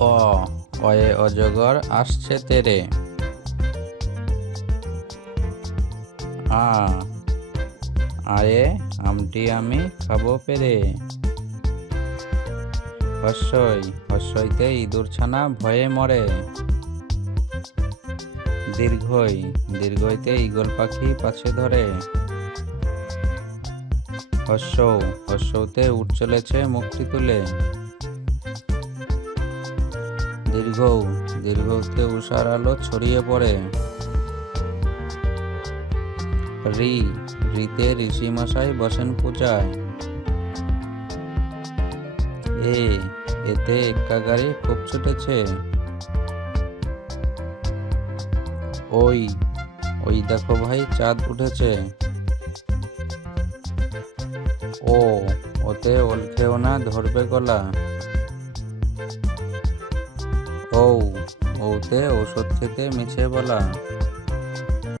অ, অয়ে অজগর আসছে তেরে। আ আয়ে আমটি আমি খাব পেরে। হস্যই, হস্যইতে ইঁদুর ছানা ভয়ে মরে। দীর্ঘই, দীর্ঘইতে ঈগল পাখি পাছে ধরে। হস্য হস্যতে উঠ চলেছে মুক্তি তুলে। দীর্ঘ দীর্ঘতে উষার আলো ছড়িয়ে পড়ে। রি, রিতে ঋষি মশাই বসেন পূজায়। এ, এতে এক্কা গাড়ি খুব ছুটেছে। ওই ওই দেখো ভাই, চাঁদ উঠেছে। ও, ওতে ওল খেও না, ধরবে গলা। ও ওতে ওষুধ খেতে মিছে বলা।